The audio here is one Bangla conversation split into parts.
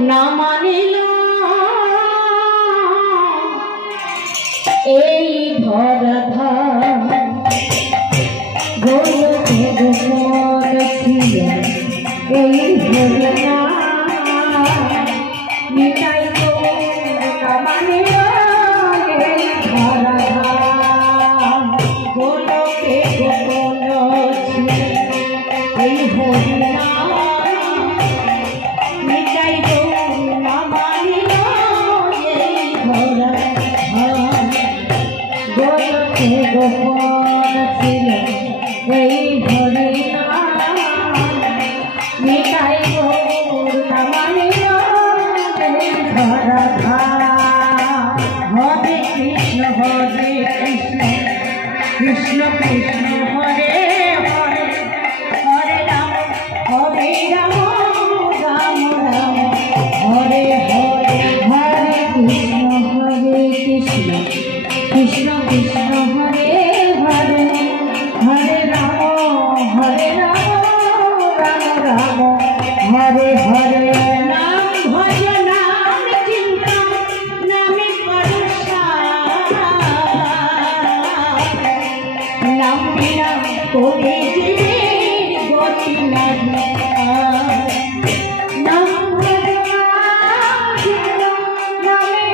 না মানিল এই ধরাধাম গোলকে গোপন ছিল এই ভোলা নিতাই তো না মানিল এই ধরাধাম গোলকে গোপন ছিল এই ভোলা গোপন ছিল এই ধরে নিতাই গৌর না মানিল এই ধরাধাম হরে কৃষ্ণ কৃষ্ণ কৃষ্ণ হরে হরে হরে রাম রাম রাম হরে হরে হরে কৃষ্ণ কৃষ্ণ কৃষ্ণ কৃষ্ণ হরে হরে হরে রাম রাম হরে হরে নাম ভজ নাম চিন্তা নামে পরশান নাম বিনা করে জীবের গতি নাহি নাম ভজ নাম চিন্তা নামে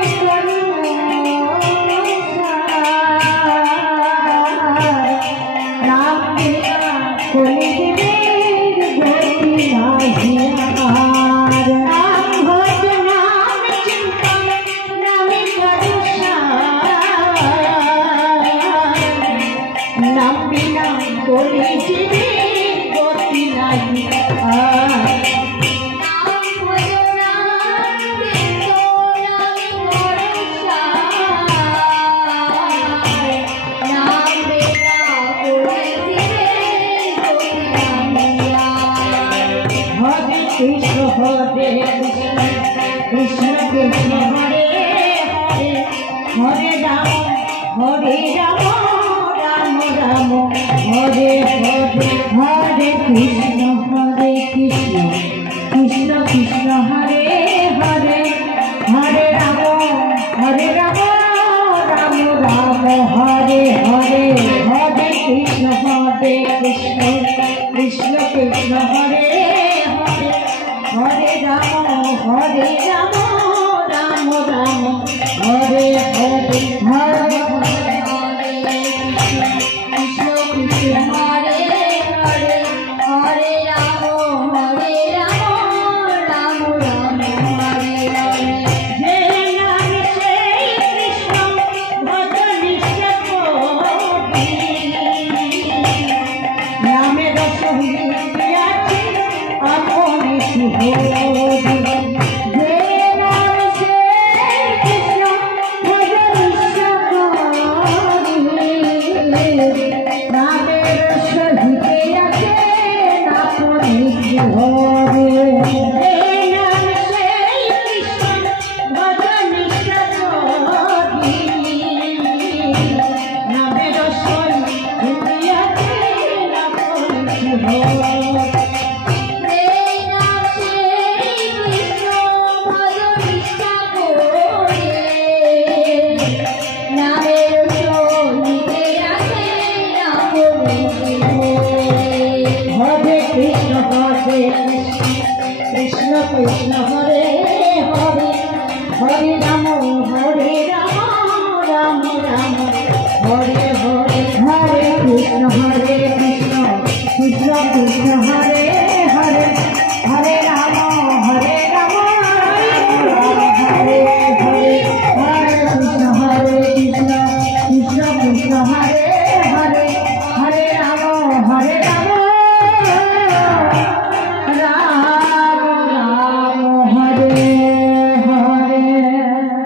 Krishna Hare Krishna Krishna Hare Hare Hare Rama Rama Rama Hare Hare Hare Krishna Krishna Krishna Hare Hare Hare Rama Rama Rama Hare Hare Hare Krishna Krishna Krishna Hare Hare Rama Rama Rama Hare Hare Hare Krishna Krishna Hare Hare Hare Rama Rama Rama Hare Hare Je naam se Krishna bhajan sakoti name rasohi piyachi apone suhodhi Krishna Krishna Hare Hare Hare Rama Rama Rama Hare Hare Hare Krishna Hare